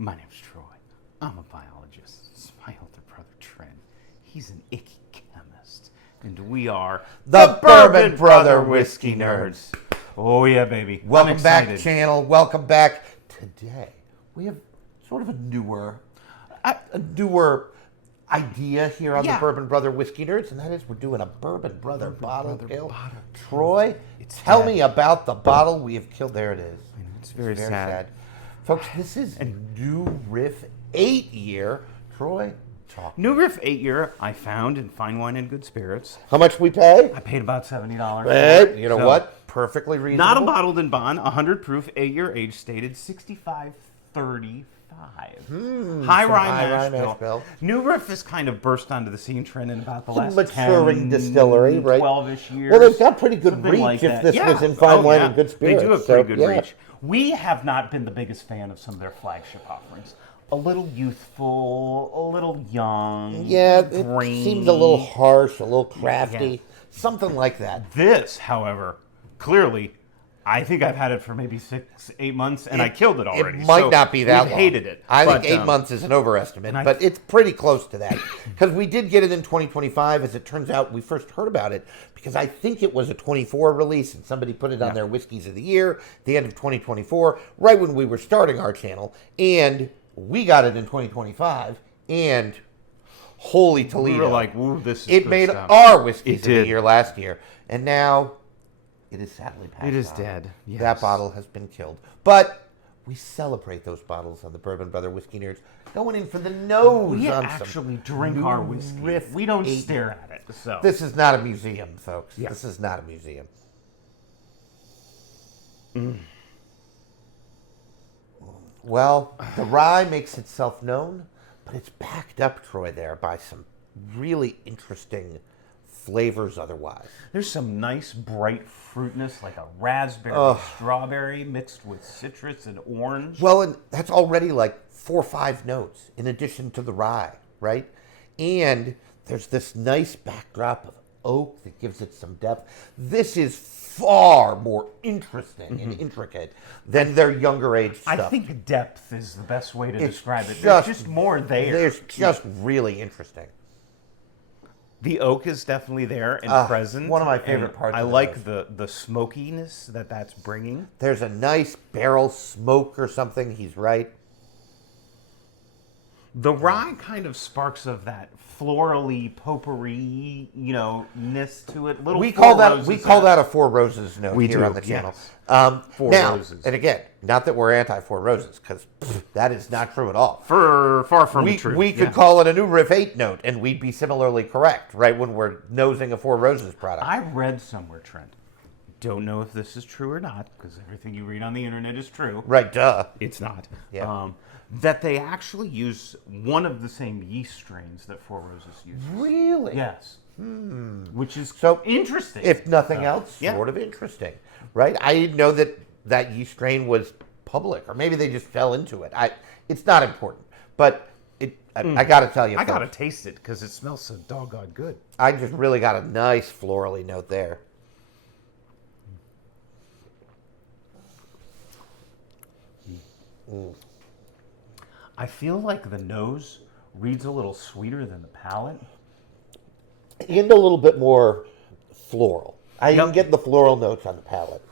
My name's Troy. I'm a biologist. It's my older brother, Trent. He's an icky chemist. And we are the Bourbon Brother Whiskey Nerds. Oh, yeah, baby. Welcome back, channel. Welcome back. Today, we have sort of a newer idea here on the Bourbon Brother Whiskey Nerds, and that is we're doing a Bourbon Brother bottle kill. Troy, tell me about the bottle we have killed. There it is. It's very sad. Folks, this is a new Riff 8-year. Troy, talk. New Riff 8-year I found in Fine Wine and Good Spirits. How much we pay? I paid about $70. Hey, you know what? Perfectly reasonable. Not a bottled in bond, 100 proof, 8-year age stated, 65.35. High rye mash bill. New Riff has kind of burst onto the scene trend in about the last maturing distillery, right? 12-ish years. Well, they've got pretty good reach like if this was in Fine Wine and Good Spirits. They do have pretty good reach. We have not been the biggest fan of some of their flagship offerings. A little youthful, a little young. Yeah, grainy. It seems a little harsh, a little crafty, something like that. This, however, clearly, I think I've had it for maybe 6-8 months, and I killed it already. It might not be that long. Hated it. I think 8 months is an overestimate, but it's pretty close to that. Because we did get it in 2025. As it turns out, we first heard about it because I think it was a 24 release, and somebody put it on their Whiskeys of the Year, the end of 2024, right when we were starting our channel. And we got it in 2025, and holy Toledo. We were like, "Woo, this is It good made stuff." our Whiskeys of the Year last year. And now it is sadly passed. It is on. dead. Yes. That bottle has been killed. But we celebrate those bottles on the Bourbon Brother Whiskey Nerds. Going in for the nose. We on actually some drink our whiskey. Riff We don't 8. stare at it. So This is not a museum, folks. Yeah. This is not a museum. Well, the rye makes itself known, but it's backed up, Troy, there by some really interesting flavors otherwise. There's some nice bright fruitness, like a raspberry, strawberry mixed with citrus and orange. Well, and that's already like 4 or 5 notes in addition to the rye, right? And there's this nice backdrop of oak that gives it some depth. This is far more interesting and intricate than their younger age stuff. I think depth is the best way to describe it. There's just more there. There's just really interesting. The oak is definitely there and present. One of my favorite parts I of like the smokiness that's bringing. There's a nice barrel smoke or something. He's right. The rye kind of sparks of that florally, potpourri, ness to it. We call that a Four Roses note here on the channel. Yes. Four now, Roses. And again, not that we're anti Four Roses, because that is not true at all. Far from the truth. We could call it a new Riff 8 note, and we'd be similarly correct, right, when we're nosing a Four Roses product. I read somewhere, Trent. Don't know if this is true or not, because everything you read on the internet is true. Right, duh. It's not. Yeah. That they actually use one of the same yeast strains that Four Roses uses. Really? Yes. Which is so interesting. If nothing else, sort of interesting, right? I didn't know that yeast strain was public, or maybe they just fell into it. It's not important, but I got to tell you, I got to taste it because it smells so doggone good. I just really got a nice florally note there. I feel like the nose reads a little sweeter than the palate. And a little bit more floral. I even get the floral notes on the palate.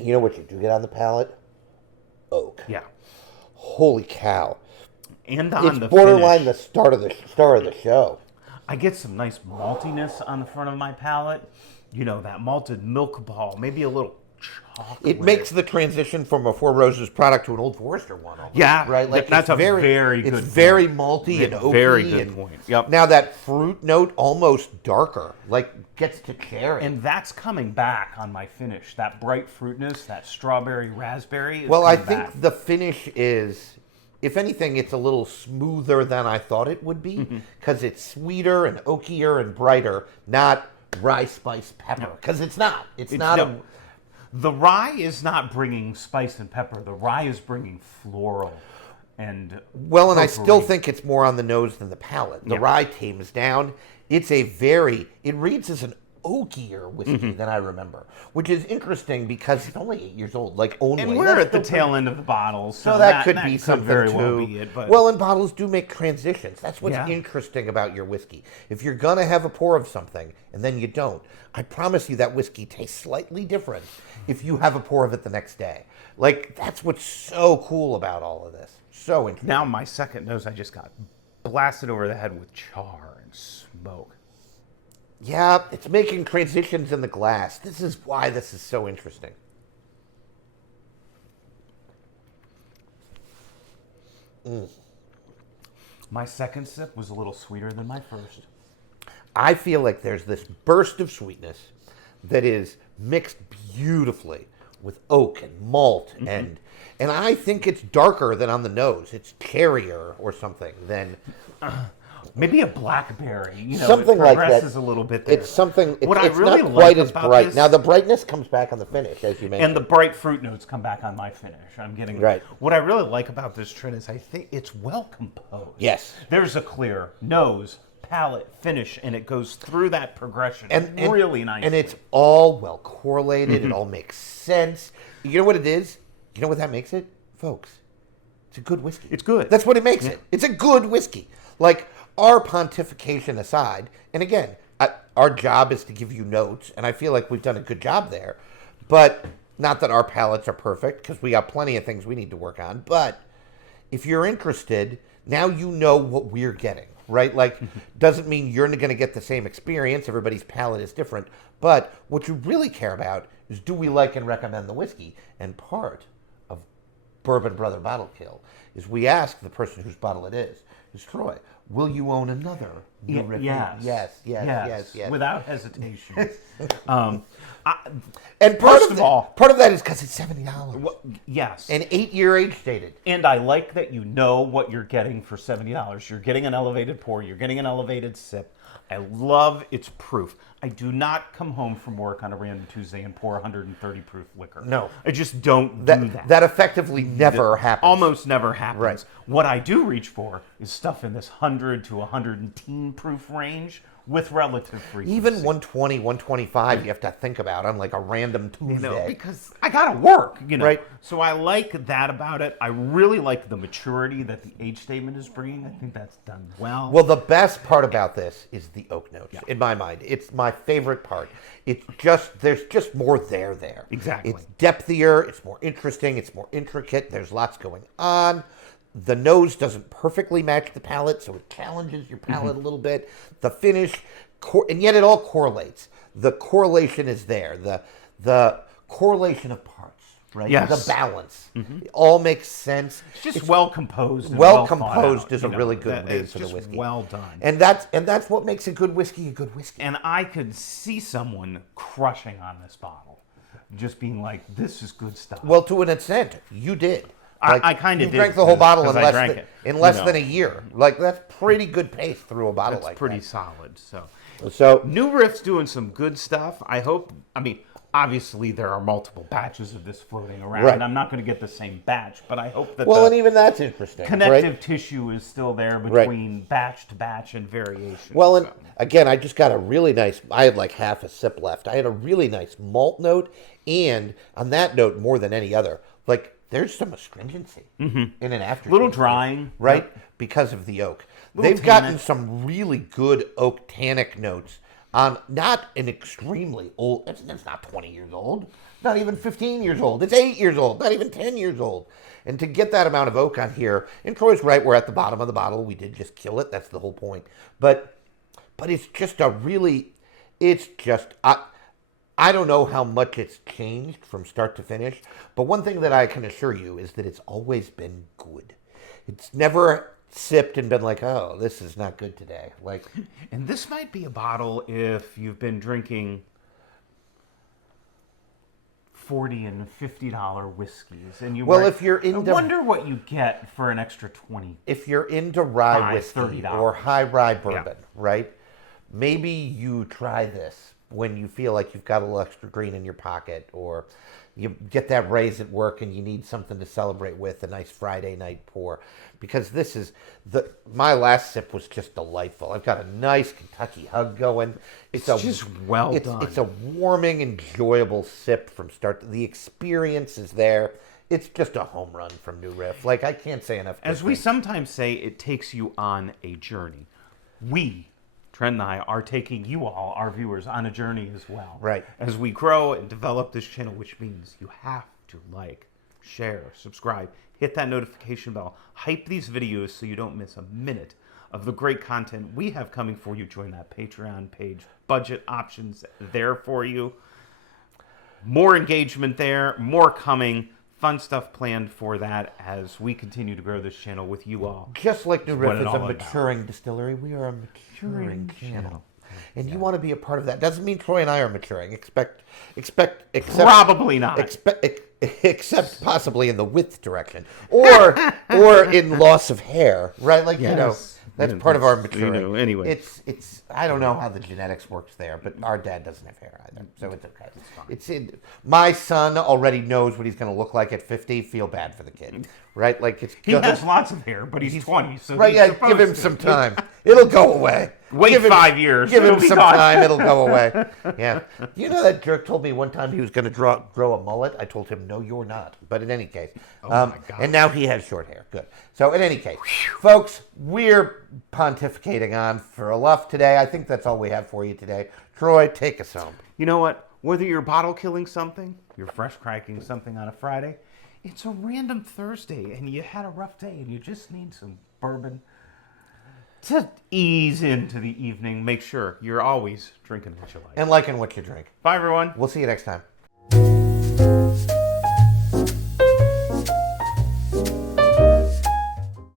You know what you do get on the palate? Oak. Yeah. Holy cow. And on it's borderline finish, the star of the show. I get some nice maltiness on the front of my palate. That malted milk ball, maybe a little chocolate. It makes the transition from a Four Roses product to an Old Forester one. Almost, yeah, right. Like that's a very good point. It's very malty and oaky. Very good point. Yep. Now that fruit note almost darker, like gets to cherry. And that's coming back on my finish. That bright fruitness, that strawberry raspberry. Well, I think the finish is, if anything, it's a little smoother than I thought it would be because it's sweeter and oakier and brighter, not rye spice pepper. Because it's not. It's not. The rye is not bringing spice and pepper. The rye is bringing floral and and I still think it's more on the nose than the palate. The rye tames down. It reads as an oakier whiskey than I remember, which is interesting because it's only 8 years old, like only. And we're at the tail end of the bottle, so that could be could something very too. well be it, but... Well, and bottles do make transitions. That's what's interesting about your whiskey. If you're gonna have a pour of something and then you don't, I promise you that whiskey tastes slightly different if you have a pour of it the next day. Like, that's what's so cool about all of this. So interesting. Now my second nose, I just got blasted over the head with char and smoke. Yeah, it's making transitions in the glass. This is why this is so interesting. My second sip was a little sweeter than my first. I feel like there's this burst of sweetness that is mixed beautifully with oak and malt, and I think it's darker than on the nose. It's cherrier or something than maybe a blackberry. You know, something it like that. progresses a little bit there. It's something. It's really not quite like as about bright. this- Now the brightness comes back on the finish, as you mentioned. And the bright fruit notes come back on my finish. I'm getting right. What I really like about this trin is I think it's well composed. Yes. There's a clear nose, palate, finish, and it goes through that progression and really nice. And it's all well correlated. It all makes sense. You know what it is? You know what that makes it? Folks, it's a good whiskey. It's good. That's what it makes it. It's a good whiskey. Like, our pontification aside, and again, our job is to give you notes, and I feel like we've done a good job there. But not that our palates are perfect, because we got plenty of things we need to work on. But if you're interested, now you know what we're getting, right? Like, doesn't mean you're going to get the same experience. Everybody's palate is different. But what you really care about is, do we like and recommend the whiskey? And part of Bourbon Brother Bottle Kill is we ask the person whose bottle it is Troy, will you own another? Yes. Without hesitation. And part of that is because it's $70. Well, yes. And 8-year age stated. And I like that you know what you're getting for $70. You're getting an elevated pour. You're getting an elevated sip. I love its proof. I do not come home from work on a random Tuesday and pour 130 proof liquor. No. I just don't do that. That effectively never happens. Almost never happens. Right. What I do reach for is stuff in this 100 to 110 proof range with relative frequency. Even 120, 125 you have to think about on like a random Tuesday. You know, because I gotta work, you know. Right. So I like that about it. I really like the maturity that the age statement is bringing. I think that's done well. Well, the best part about this is the oak notes, in my mind. It's my favorite part. It's just, there's just more there. Exactly. It's depthier, it's more interesting, it's more intricate, there's lots going on. The nose doesn't perfectly match the palate, so it challenges your palate a little bit. The finish, and yet it all correlates. The correlation is there. The correlation of parts, right? Yes. The balance. It all makes sense. It's just well composed. And well well composed thought out, is a really good word it's for the just whiskey. well done. And that's what makes a good whiskey a good whiskey. And I could see someone crushing on this bottle, just being like, "This is good stuff." Well, to an extent, you did. I kind of did. You drank the whole bottle in less than than a year. Like, that's pretty good pace through a bottle like that. Pretty solid. So New Riff's doing some good stuff. I hope. I mean, obviously there are multiple batches of this floating around, Right. and I'm not going to get the same batch, but I hope that and even that's interesting. connective tissue is still there between batch to batch and variation. Well, and again, I just got a really nice. I had like half a sip left. I had a really nice malt note, and on that note, more than any other, like, there's some astringency in an aftertaste. Little drying, right? Because of the oak. Little They've gotten tannic. some really good oak tannic notes on not an extremely old. It's not 20 years old. Not even 15 years old. It's 8 years old. Not even 10 years old. And to get that amount of oak on here, and Troy's right, we're at the bottom of the bottle. We did just kill it. That's the whole point. But it's just a really. It's just. I don't know how much it's changed from start to finish, but one thing that I can assure you is that it's always been good. It's never sipped and been like, oh, this is not good today. Like, and this might be a bottle if you've been drinking $40 and $50 whiskeys, and you if you're into, I wonder what you get for an extra 20. If you're into rye whiskey $30. or high rye bourbon, right? Maybe you try this. when you feel like you've got a little extra green in your pocket, or you get that raise at work and you need something to celebrate with, a nice Friday night pour. Because this is my last sip was just delightful. I've got a nice Kentucky hug going. It's just well done. It's a warming, enjoyable sip from start to the experience is there. It's just a home run from New Riff. Like, I can't say enough. As we sometimes say, it takes you on a journey. We, Trent and I, are taking you all, our viewers, on a journey as well. Right. As we grow and develop this channel, which means you have to like, share, subscribe, hit that notification bell, hype these videos so you don't miss a minute of the great content we have coming for you. Join that Patreon page. Budget options there for you. More engagement there, more coming. Fun stuff planned for that as we continue to grow this channel with you all. Just like New Riff is a all maturing distillery, we are a maturing channel. And you want to be a part of that. Doesn't mean Troy and I are maturing. Except Probably not. Except possibly in the width direction, or in loss of hair, right? Like, you know, that's part of our maturing. You know, anyway, it's I don't know how the genetics works there, but our dad doesn't have hair either, so it's okay. It's in my son already knows what he's going to look like at 50. Feel bad for the kid, right? Like, it's he has lots of hair, but he's 20, so right. Yeah, give him some time. It'll go away. Wait 5 years. Give him some time. It'll go away. Yeah. You know, that jerk told me one time he was going to grow a mullet. I told him, no, you're not. But in any case. Oh my God. And now he has short hair. Good. So in any case, folks, we're pontificating on for a luff today. I think that's all we have for you today. Troy, take us home. You know what? Whether you're bottle killing something, you're fresh cracking something on a Friday, it's a random Thursday and you had a rough day and you just need some bourbon to ease into the evening, make sure you're always drinking what you like. And liking what you drink. Bye, everyone. We'll see you next time.